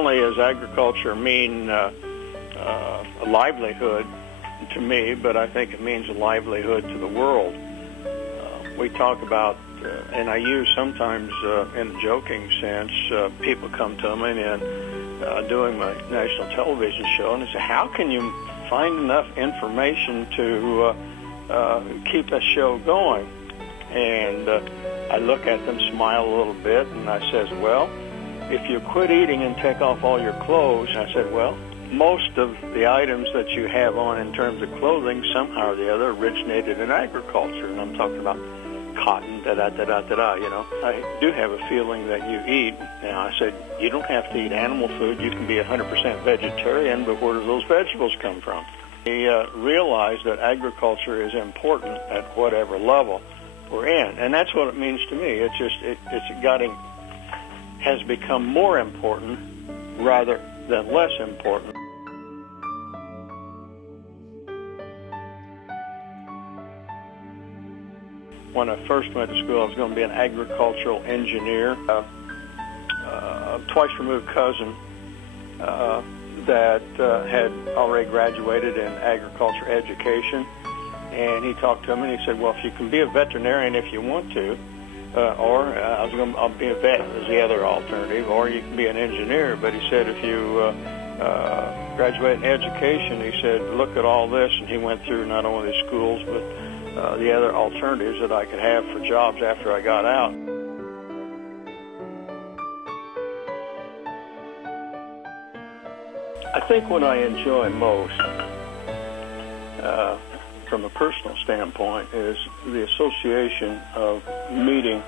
only does agriculture mean a livelihood to me, but I think it means a livelihood to the world. We talk about, and I use sometimes in a joking sense, people come to me and doing my national television show, and they say, how can you find enough information to keep a show going? And I look at them, smile a little bit, and I says, well, if you quit eating and take off all your clothes, I said, well, most of the items that you have on in terms of clothing somehow or the other originated in agriculture. And I'm talking about cotton, da-da-da-da-da-da, you know. I do have a feeling that you eat. Now, I said, you don't have to eat animal food. You can be 100% vegetarian, but where do those vegetables come from? He realized that agriculture is important at whatever level we're in. And that's what it means to me. It's just, has become more important rather than less important. When I first went to school, I was going to be an agricultural engineer. A twice-removed cousin that had already graduated in agriculture education, and he talked to him and he said, well, if you can be a veterinarian if you want to, or I'll be a vet as the other alternative, or you can be an engineer. But he said, if you graduate in education, he said, look at all this, and he went through not only the schools but the other alternatives that I could have for jobs after I got out. I think what I enjoy most from a personal standpoint is the association of meeting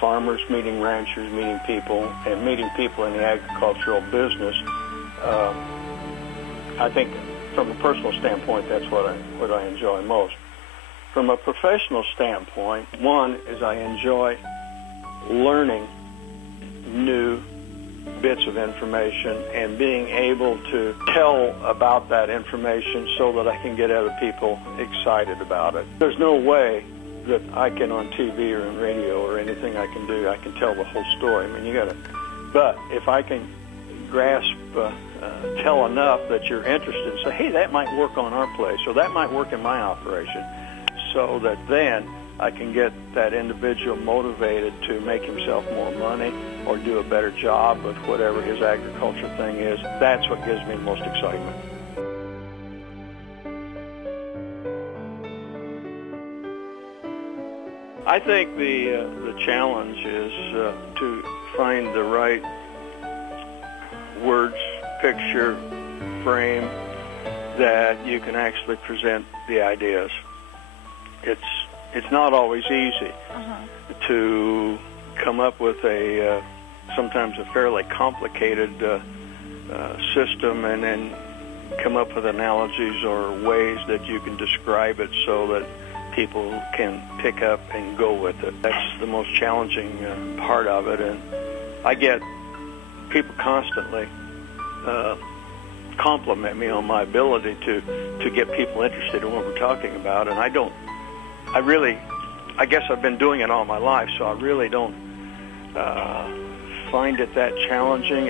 farmers, meeting ranchers, meeting people, and meeting people in the agricultural business. I think from a personal standpoint, that's what I enjoy most. From a professional standpoint, one is I enjoy learning new bits of information and being able to tell about that information so that I can get other people excited about it. There's no way that I can, on TV or on radio or anything I can do, I can tell the whole story. I mean, you gotta, but if I can grasp, tell enough that you're interested and say, hey, that might work on our place, or that might work in my operation, so that then I can get that individual motivated to make himself more money or do a better job with whatever his agriculture thing is. That's what gives me the most excitement. I think the challenge is to find the right words, picture, frame that you can actually present the ideas. It's not always easy to come up with sometimes a fairly complicated system and then come up with analogies or ways that you can describe it so that people can pick up and go with it. That's the most challenging part of it, and I get people constantly compliment me on my ability to get people interested in what we're talking about, and I guess I've been doing it all my life, so I really don't find it that challenging.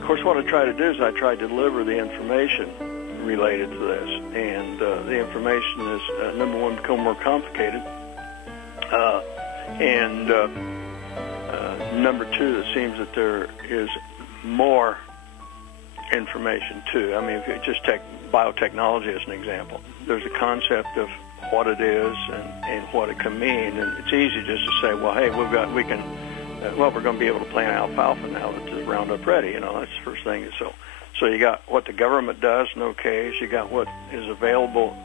Of course, what I try to do is I try to deliver the information related to this, and the information is, number one, become more complicated, and number two, it seems that there is more information too. I mean, if you just take biotechnology as an example, there's a concept of what it is and what it can mean, and it's easy just to say, well, hey, we're going to be able to plant alfalfa now that the Roundup ready. You know, that's the first thing. So you got what the government does, no case. You got what is available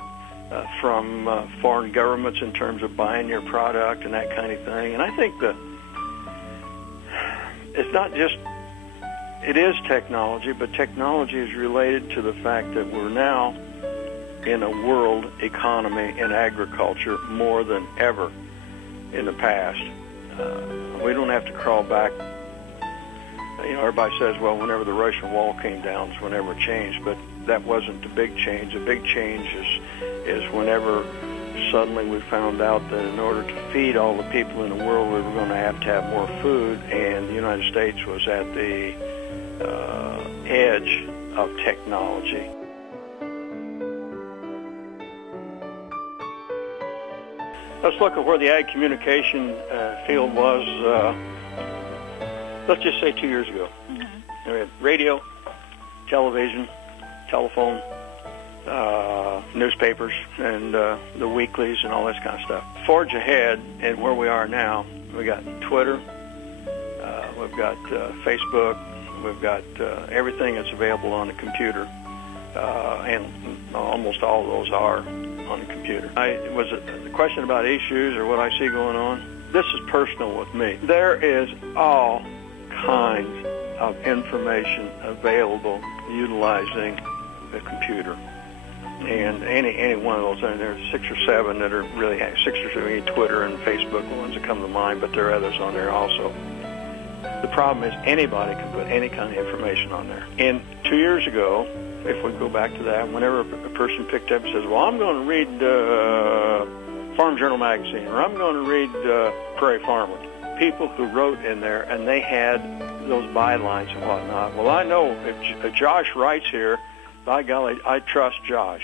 from foreign governments in terms of buying your product and that kind of thing. And I think it's not just, it is technology, but technology is related to the fact that we're now in a world economy in agriculture more than ever in the past. We don't have to crawl back. You know, everybody says, well, whenever the Russian wall came down is whenever it changed, but that wasn't the big change. The big change is whenever suddenly we found out that in order to feed all the people in the world, we were going to have more food, and the United States was at the edge of technology. Let's look at where the ag communication field was, let's just say 2 years ago. Mm-hmm. We had radio, television, telephone, newspapers, and the weeklies and all this kind of stuff. Forge ahead, and where we are now, we got Twitter, we've got Facebook, we've got everything that's available on the computer, and almost all of those are on the computer. Was it the question about issues or what I see going on? This is personal with me. There is all kinds of information available utilizing the computer. And any one of those, and there's 6 or 7 that are really, 6 or 7, Twitter and Facebook, the ones that come to mind, but there are others on there also. The problem is anybody can put any kind of information on there. And 2 years ago, if we go back to that, whenever a person picked up and says, well, I'm going to read Farm Journal magazine, or I'm going to read Prairie Farmer, people who wrote in there, and they had those bylines and whatnot. Well, I know if Josh writes here, by golly, I trust Josh.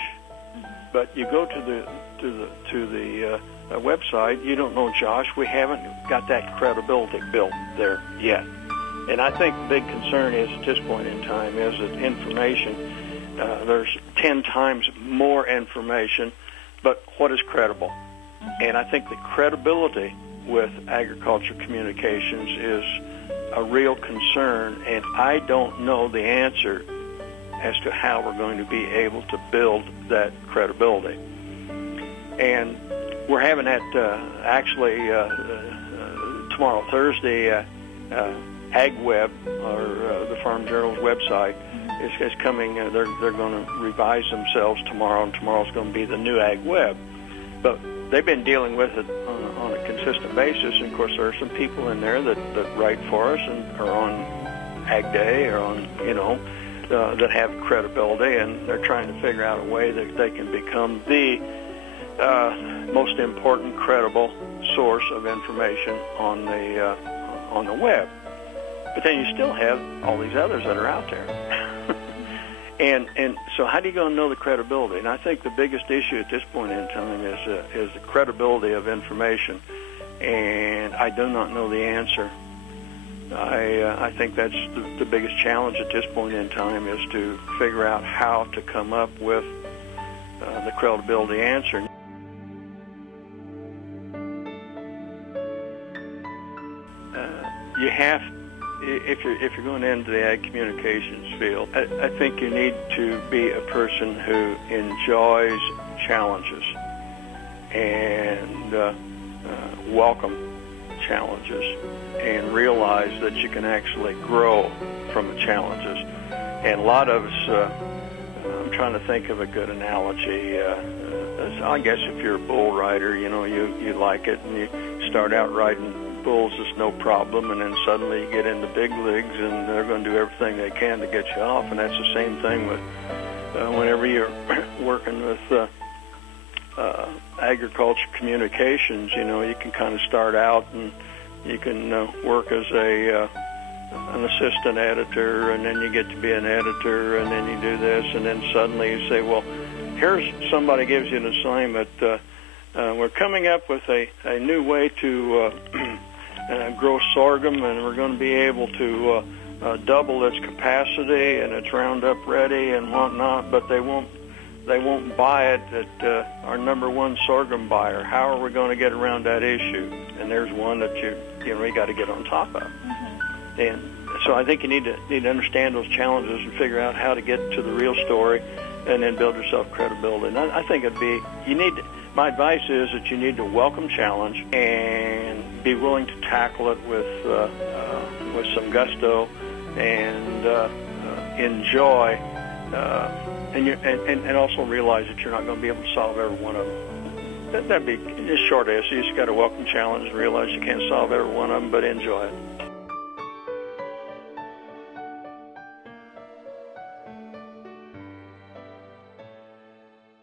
But you go to the website, you don't know Josh. We haven't got that credibility built there yet. And I think the big concern is at this point in time is that information, there's 10 times more information, but what is credible? And I think the credibility with agriculture communications is a real concern, and I don't know the answer as to how we're going to be able to build that credibility. And we're having that actually tomorrow, Thursday, AgWeb, or the Farm Journal's website, is coming. They're going to revise themselves tomorrow, and tomorrow's going to be the new AgWeb. But they've been dealing with it on a consistent basis. And of course, there are some people in there that write for us and are on Ag Day or on, that have credibility, and they're trying to figure out a way that they can become the most important, credible source of information on the web. But then you still have all these others that are out there. and so how do you go and know the credibility? And I think the biggest issue at this point in time is the credibility of information, and I do not know the answer. I think that's the biggest challenge at this point in time, is to figure out how to come up with the credibility answer. You have, if you're going into the ag communications field, I think you need to be a person who enjoys challenges and welcome challenges, and realize that you can actually grow from the challenges. And a lot of us, I'm trying to think of a good analogy. I guess if you're a bull rider, you like it, and you start out riding bulls, it's no problem, and then suddenly you get into big leagues, and they're going to do everything they can to get you off. And that's the same thing with whenever you're working with agriculture communications. You can kind of start out, and you can work as an assistant editor, and then you get to be an editor, and then you do this, and then suddenly you say, well, here's somebody gives you an assignment. We're coming up with a new way to grow sorghum, and we're going to be able to double its capacity, and it's Roundup ready and whatnot, but they won't buy it at our #1 sorghum buyer. How are we going to get around that issue? And there's one that you got to get on top of. Mm-hmm. And so I think you need to understand those challenges and figure out how to get to the real story, and then build yourself credibility. And I think my advice is that you need to welcome challenge and be willing to tackle it with some gusto, and enjoy. And also realize that you're not going to be able to solve every one of them. That'd be just short answer. You just got to welcome challenge and realize you can't solve every one of them, but enjoy it.